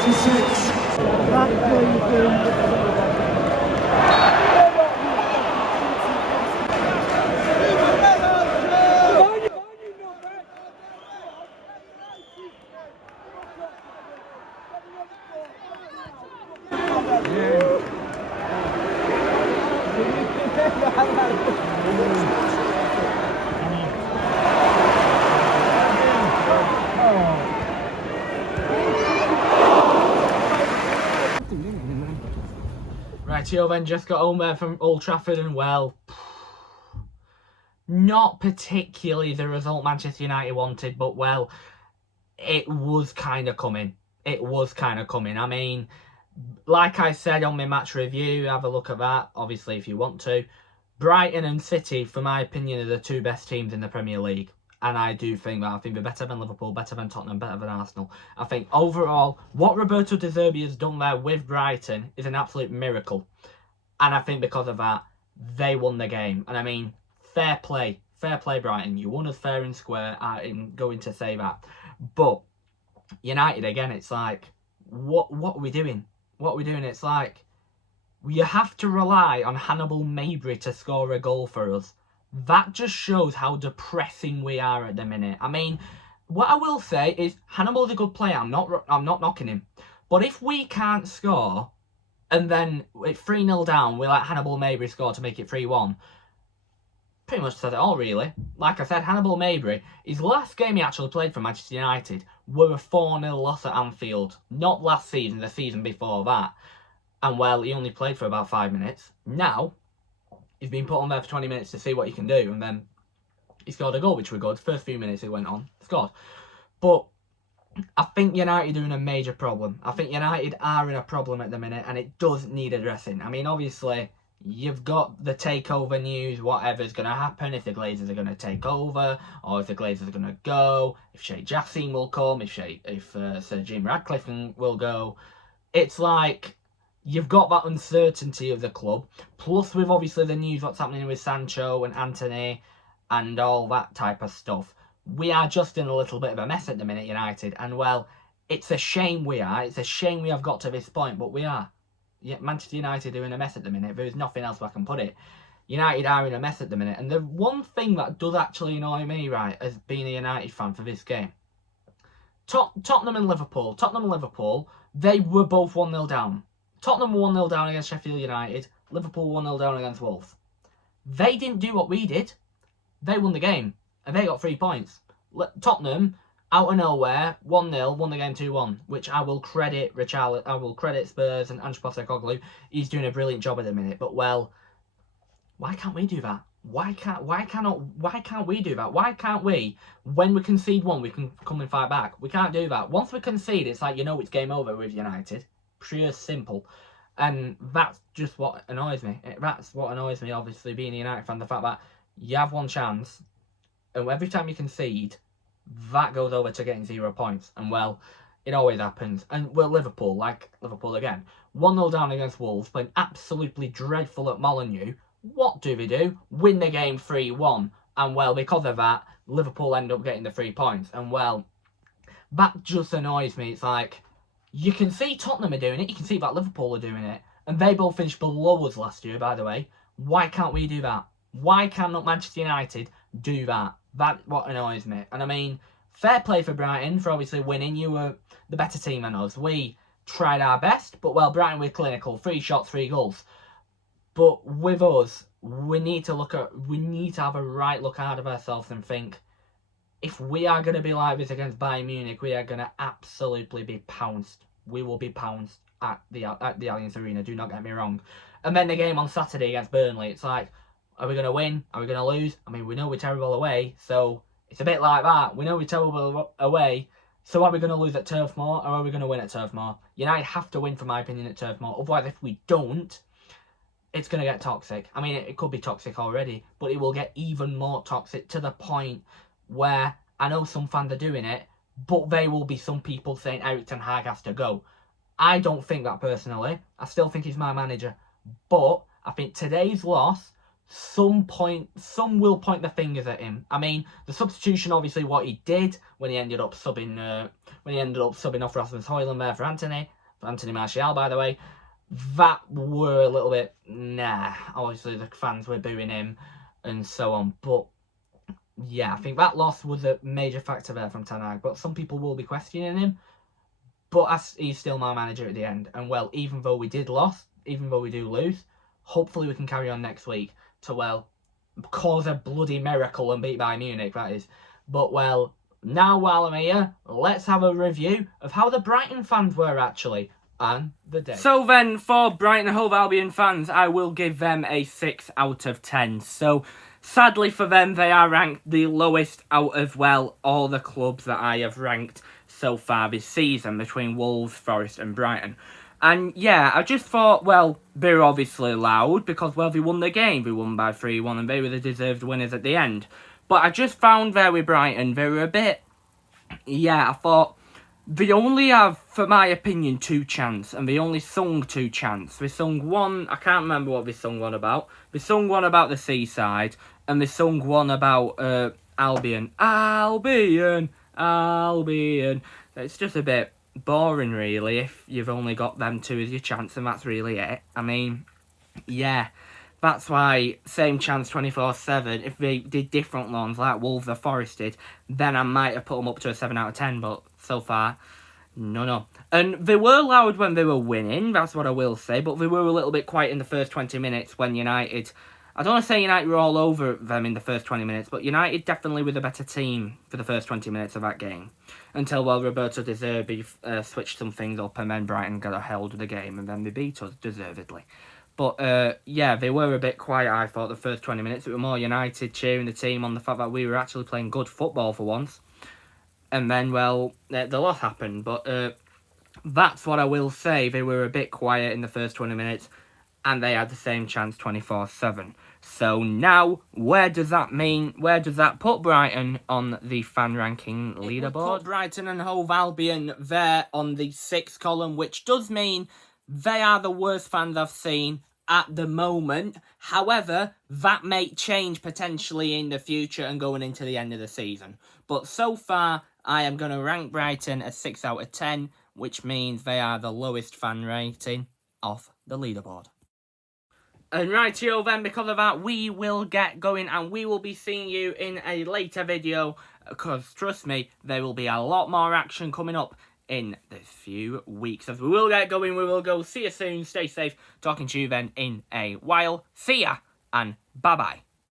36. Rightio, then just got home there from Old Trafford, and well, not particularly the result Manchester United wanted, but well, it was kind of coming. It was kind of coming. I mean, like I said on my match review, have a look at that, obviously, if you want to. Brighton and City, for my opinion, are the two best teams in the Premier League. And I do think that. I think they're better than Liverpool, better than Tottenham, better than Arsenal. I think overall, what Roberto De Zerbi has done there with Brighton is an absolute miracle. And I think because of that, they won the game. And I mean, fair play. Fair play, Brighton. You won us fair and square. I'm going to say that. But United, again, it's like, what are we doing? What are we doing? It's like, you have to rely on Hannibal Mabry to score a goal for us. That just shows how depressing we are at the minute. I mean, what I will say is Hannibal's a good player. I'm not knocking him. But if we can't score, and then it's 3-0 down, we let Hannibal Mabry score to make it 3-1, pretty much said it all, really. Like I said, Hannibal Mabry, his last game he actually played for Manchester United were a 4-0 loss at Anfield. Not last season, the season before that. And well, he only played for about 5 minutes. Now, he's been put on there for 20 minutes to see what he can do, and then he scored a goal, which were good. First few minutes he went on, scored. But I think United are in a major problem. I think United are in a problem at the minute, and it does need addressing. I mean, obviously, you've got the takeover news, whatever's going to happen, if the Glazers are going to take over, or if the Glazers are going to go, if Sheikh Jassim will come, if Sir Jim Ratcliffe will go. It's like, you've got that uncertainty of the club, plus with obviously the news what's happening with Sancho and Anthony and all that type of stuff. We are just in a little bit of a mess at the minute, United, and well, it's a shame we are. It's a shame we have got to this point, but we are. Yeah, Manchester United are in a mess at the minute. There is nothing else I can put it. United are in a mess at the minute, and the one thing that does actually annoy me, right, as being a United fan for this game, Tottenham and Liverpool, they were both 1-0 down. Tottenham 1-0 down against Sheffield United. Liverpool 1-0 down against Wolves. They didn't do what we did. They won the game. And they got 3 points. Tottenham, out of nowhere, 1-0, won the game 2-1. Which I will credit I will credit Spurs and Ange Postecoglou. He's doing a brilliant job at the minute. But, well, why can't we do that? Why can't we do that? Why can't we, when we concede one, we can come and fight back? We can't do that. Once we concede, it's like, it's game over with United. Pure simple. And that's just what annoys me. That's what annoys me, obviously, being a United fan. The fact that you have one chance, and every time you concede, that goes over to getting 0 points. And, well, it always happens. And, well, Liverpool again. 1-0 down against Wolves, playing absolutely dreadful at Molineux. What do? Win the game 3-1. And, well, because of that, Liverpool end up getting the 3 points. And, well, that just annoys me. It's like, you can see Tottenham are doing it. You can see that Liverpool are doing it. And they both finished below us last year, by the way. Why can't we do that? Why cannot Manchester United do that? That's what annoys me. And I mean, fair play for Brighton for obviously winning. You were the better team than us. We tried our best. But, well, Brighton were clinical. 3 shots, 3 goals. But with us, we need to have a right look out of ourselves and think, if we are going to be like this against Bayern Munich, we are going to absolutely be pounced. We will be pounced at the Allianz Arena, do not get me wrong. And then the game on Saturday against Burnley, it's like, are we going to win? Are we going to lose? I mean, we know we're terrible away, so it's a bit like that. We know we're terrible away, so are we going to lose at Turf Moor, or are we going to win at Turf Moor? United have to win, for my opinion, at Turf Moor. Otherwise, if we don't, it's going to get toxic. I mean, it could be toxic already, but it will get even more toxic to the point where I know some fans are doing it, but there will be some people saying Erik ten Hag has to go. I don't think that personally. I still think he's my manager. But I think today's loss some will point the fingers at him. I mean, the substitution, obviously, what he did when he ended up subbing off Rasmus Højlund there for Anthony Martial, by the way, that were a little bit nah. Obviously, the fans were booing him and so on, but yeah, I think that loss was a major factor there from Ten Hag. But some people will be questioning him, but he's still my manager at the end. And well, even though we do lose, hopefully we can carry on next week to, well, cause a bloody miracle and beat Bayern Munich, that is. But, well, now while I'm here, let's have a review of how the Brighton fans were actually on the day. So then, for Brighton and Hove Albion fans, I will give them a 6 out of 10. So, sadly for them, they are ranked the lowest out of, well, all the clubs that I have ranked so far this season, between Wolves, Forest and Brighton. And yeah, I just thought, well, they were obviously loud because, well, they won the game. They won by 3-1 and they were the deserved winners at the end. But I just found there with Brighton, they were a bit, yeah, I thought they only have, for my opinion, 2 chants, and they only sung 2 chants. They sung one, I can't remember what they sung one about. They sung one about the seaside, and they sung one about Albion. Albion, Albion. It's just a bit boring, really, if you've only got them 2 as your chance, and that's really it. I mean, yeah, that's why same chance 24/7. If they did different ones like Wolves or Forest did, then I might have put them up to a 7 out of 10, but so far, no. And they were loud when they were winning, that's what I will say, but they were a little bit quiet in the first 20 minutes when United, I don't want to say United were all over them in the first 20 minutes, but United definitely were the better team for the first 20 minutes of that game. Until, well, Roberto De Zerbi switched some things up and then Brighton got a hold of the game and then they beat us deservedly. But, yeah, they were a bit quiet, I thought, the first 20 minutes. It was more United cheering the team on the fact that we were actually playing good football for once. And then, well, the loss happened. But that's what I will say. They were a bit quiet in the first 20 minutes. And they had the same chance 24/7. So now, where does that put Brighton on the fan ranking leaderboard? Put Brighton and Hove Albion there on the 6th column, which does mean they are the worst fans I've seen at the moment. However, that may change potentially in the future and going into the end of the season. But so far, I am going to rank Brighton a 6 out of 10, which means they are the lowest fan rating off the leaderboard. And rightio then, because of that, we will get going and we will be seeing you in a later video, because trust me, there will be a lot more action coming up in the few weeks. As we will get going, we will go. See you soon, stay safe, talking to you then in a while. See ya, and bye-bye.